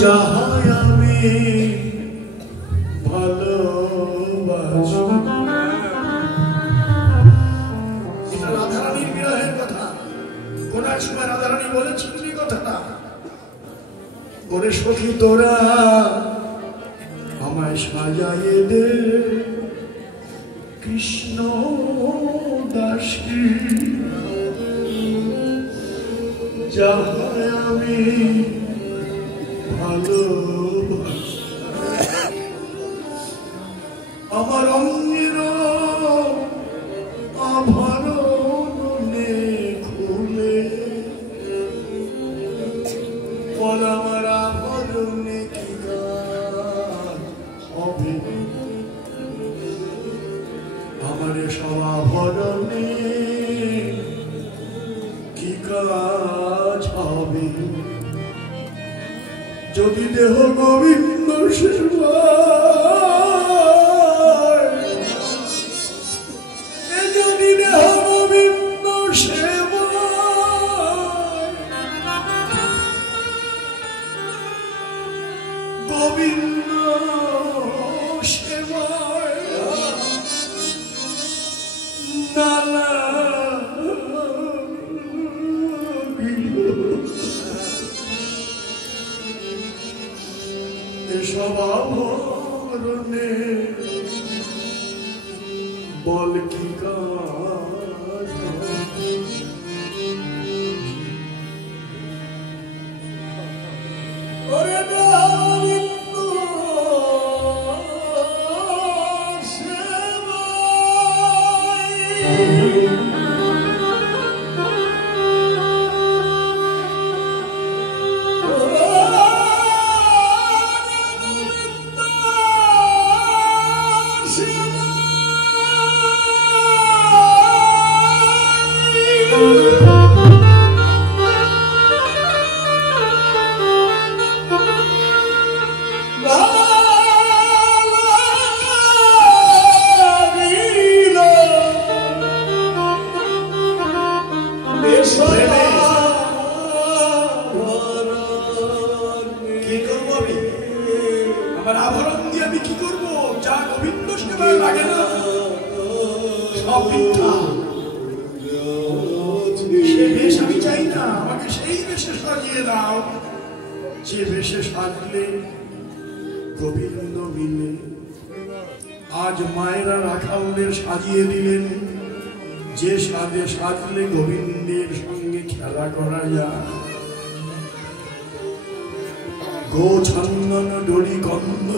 যাহায় আমি ভালোবাসি। এটা রাধারানীর বিরহের কথা। কোন এক সময় রাধারানী বলেছিলেন এই কথাটা, ওরে সখী তোরা আমায় সাজাইয়ে দে কৃষ্ণ দাসী, যাহায় আমি ভালোবাসি। আমার অঙ্গের আভরণে খুলে পর আমার আভরণে কি কাজ হবে, আমার সব আভরণে কি কাজ হবে, যদি দেহ গোবিন্দ সেবায়, যদি দেহ গোবিন্দ সেবায়, গোবিন্দ সেবায় নালা এসব আভরণে বল কি কাজ, ওরে গোবিন্দ সেবায় যে বেশে সাজলে গোবিন্দ মিলে। আজ মায়েরা রাখাউলের সাজিয়ে দিলেন, যে সাজে সাজলে গোবিন্দের সঙ্গে খেলা করা যায়। গো চন্দন ডরি গন্ধ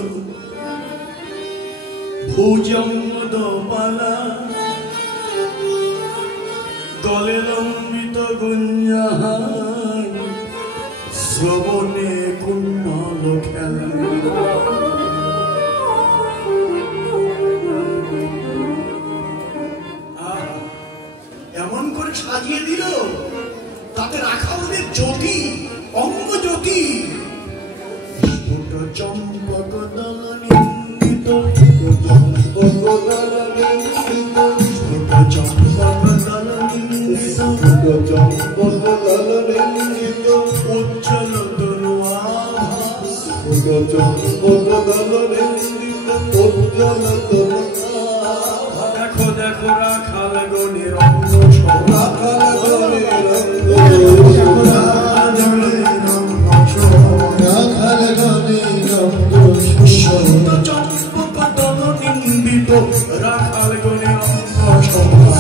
ভুজঙ্গদ মালা, গলে লম্বিত গুঞ্জাহান, শ্রবণে কুণ্ডল খেলা। এমন করে সাজিয়ে দিল, তাতে রাখাউলের জ্যোতি, অঙ্গ জ্যোতি। ছোট চম্পক দল নিন্দিত, চম্পক দল নিন্দিত, ছোট চম্পক দল নিন্দিত, চম্পক দল নিন্দিত, উজ্জ্বল তনু আভা, চম্পক দল নিন্দিত, উজ্জ্বল তনু আভা। দেখো দেখো রাখাল গণের অঙ্গ, রাখাল গণের অঙ্গ, রাখাল গণের অঙ্গ, ছোট চম্পক দল নিন্দিত, রাখাল গণের অঙ্গ শোভা।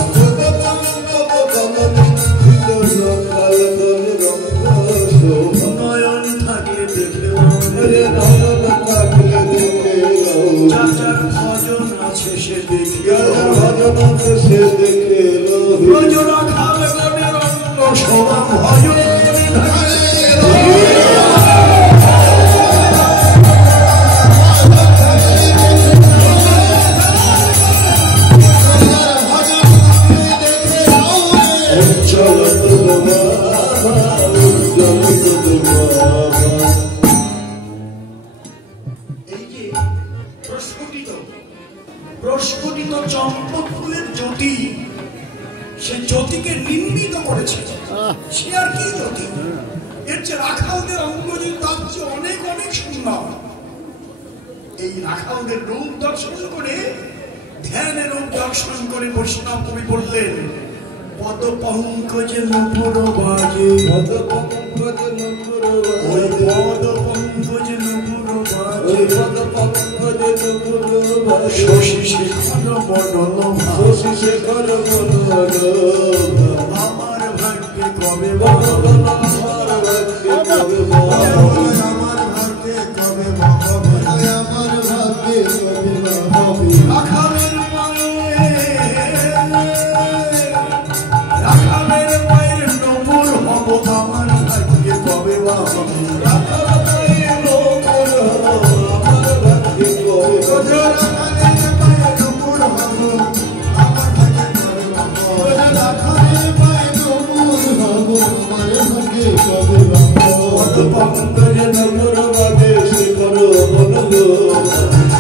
নয়ন থাকলে দেখে, নয়ন থাকলে দেখে, চাচার ভজন আছে সে দেখে, ভজন আছে সে দেখে, রাখাল গণের অঙ্গ শোভা ভজন। এই রাখালদের রূপ দর্শন করে, ধ্যানের রূপ দর্শন করে বৈষ্ণব কবি বললেন, পদ পঙ্কজে নপুর বাজে, পদ পঙ্কজে নপুর ওই বাজে, পদ পঙ্কজে নপুর ওই বাজে, পদ পঙ্কজে নপুর বাজে, শশী শেখর মনোরমা, শশী শেখর মনোরমা, আমার ভাগ্যে কবে ভগবান আমার ভাগ্যে কবে মহাবী, আমার ভাগ্যে কবে মহাবী, আমার ভাগ্যে কবে মহাবী, রাখালের পায়ের নপুর হব, আমার ভাগ্যে কবে মহাবী, রাখালের পায়ের নপুর হব, আমার ভাগ্যে কবে মহাবী, রাখালের পায়ের নপুর হব, আমার ভাগ্যে কবে মহাবী, পঙ্কজে নপুর বাজে শেখর মনোরমা,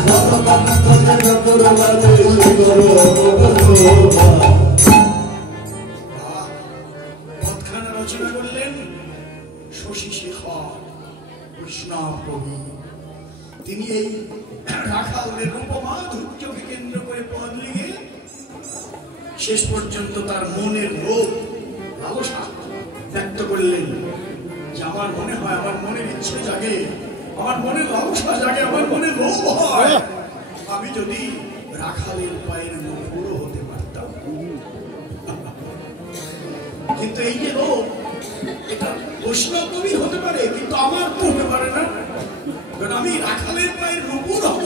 পদ পঙ্কজে নপুর বাজে শেখর মনোরমা। পদখানা রচনা করলেন শশী শেখর বৈষ্ণব কবি। তিনি এই রাখালদের উপমা ধৈর্যকে কেন্দ্র করে পদ লিখে শেষ পর্যন্ত তার মনের লোভ লালসা ব্যক্ত করলেন যে আমার মনে হয়, আমার মনের ইচ্ছে জাগে, আমার মনে লালসা জাগে, আমার মনে লোভ হয়, আমি যদি রাখালের পায়ের নপুরও হতে পারতাম। কিন্তু এই যে লোভ, এটা বৈষ্ণব কবি হতে পারে, কিন্তু আমার তো হতে পারে না, কারণ আমি রাখালের পায়ের নপুর হব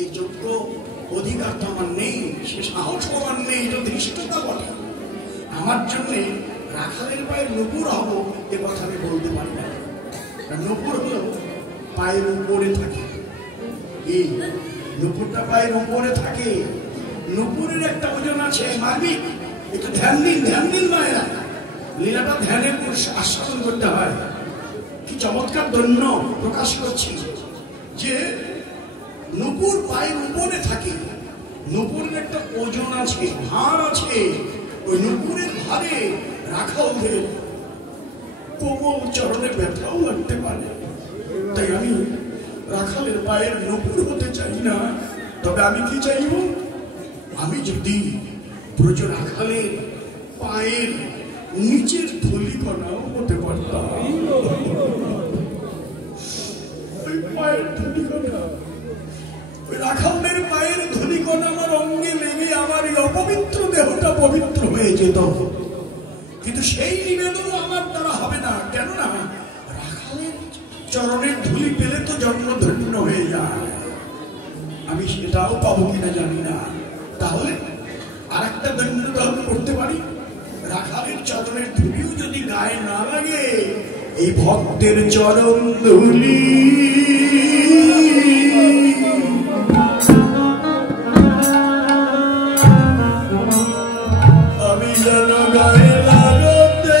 এই যোগ্য অধিকার তো আমার নেই, সে সাহস আমার নেই, এটা ধৃষ্টতা বটে। আমার জন্য রাখালের পায়ের নপুর হব এ কথা আমি বলতে পারি না। নপুর হলো পায়ের উপরে থাকে, এই নপুরটা পায়ের উপরে থাকে, নপুরের একটা ওজন আছে মার্মিক, একটু ধ্যান দিন মায়েরা, লীলাটা ধ্যানের আস্বাদন করতে হয়। কি চমৎকার দৈন্য প্রকাশ করছি যে নূপুর পায়ের উপরে থাকে, নূপুরের একটা ওজন আছে, ভার আছে, ওই নূপুরের ভারে রাখালদের কোমল চরণে ব্যথাও লাগতে পারে। তাই আমি রাখালের পায়ের নূপুর হতে চাই না, তবে আমি কি চাইব, আমি যদি ব্রজ রাখালের পায়ের নিচের ধূলিকণাও হতে পারতাম। ওই পায়ের ধূলিকণা, ওই রাখালদের পায়ের ধূলিকণা আমার অঙ্গে লেগে আমার এই অপবিত্র দেহটা পবিত্র হয়ে যেত। কিন্তু সেই নিবেদনও আমার দ্বারা হবে না, কেননা রাখালের চরণের ধূলি পেলে তো জন্ম ধন্য হয়ে যায়, আমি সেটাও পাবো কিনা জানি না। তাহলে আর একটা দৈন্য আমি করতে পারি, রাখালের চরণের ধুলিও যদি গায়ে না লাগে, এই ভক্তের চরণ ধুলি আমি যেন গায়ে লাগতে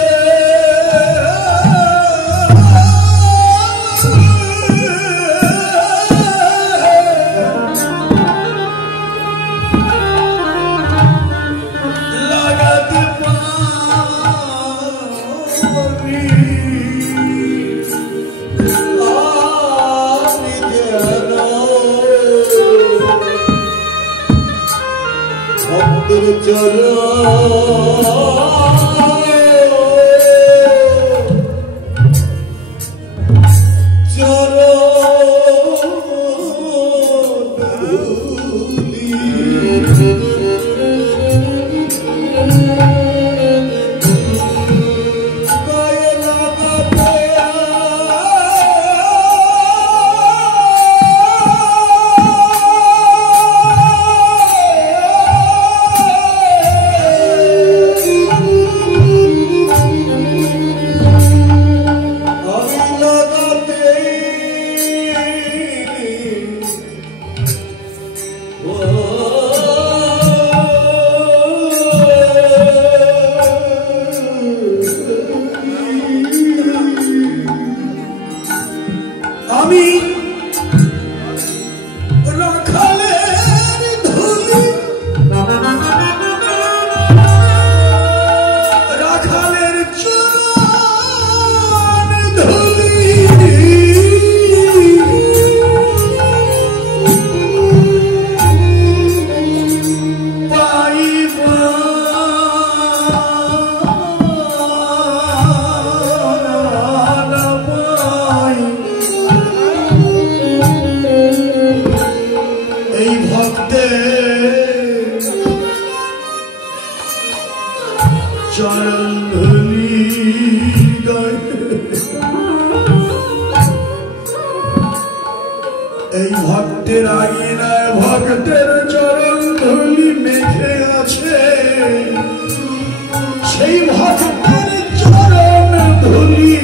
এই ভক্তের আঙিনায় ভক্তের চরণ ধুলি মেখে আছে, সেই ভক্তের চরণ ধুলি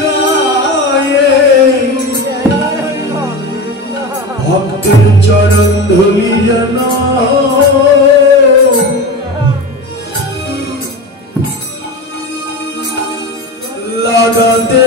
গায়ে, ভক্তের চরণ ধুলি যেন লাগাতে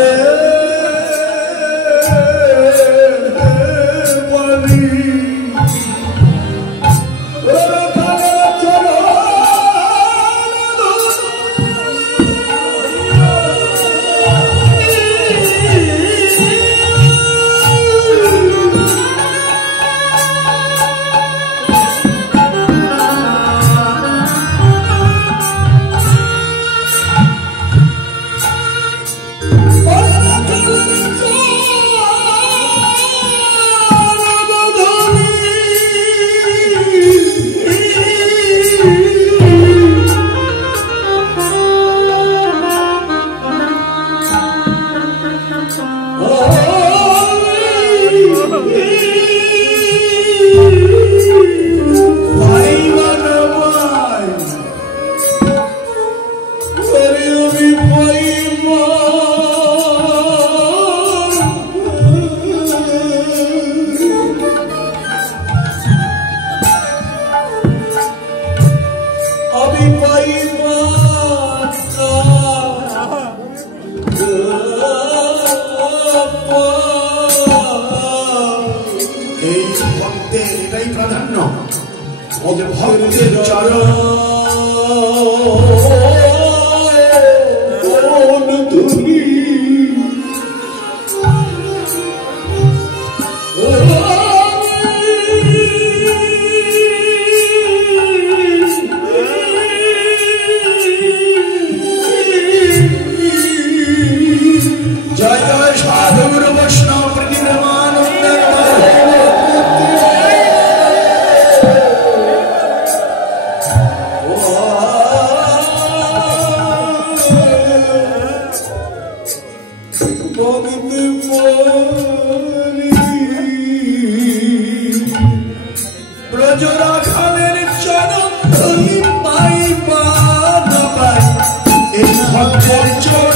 ভক্তের চরণ ধুলি জয় জয় সাধু গুরু বৈষ্ণব প্রতিমানন্দের ব্রজরা খালের চরণ ধুলি পাই বা না পাই, এই ভক্তের চরণ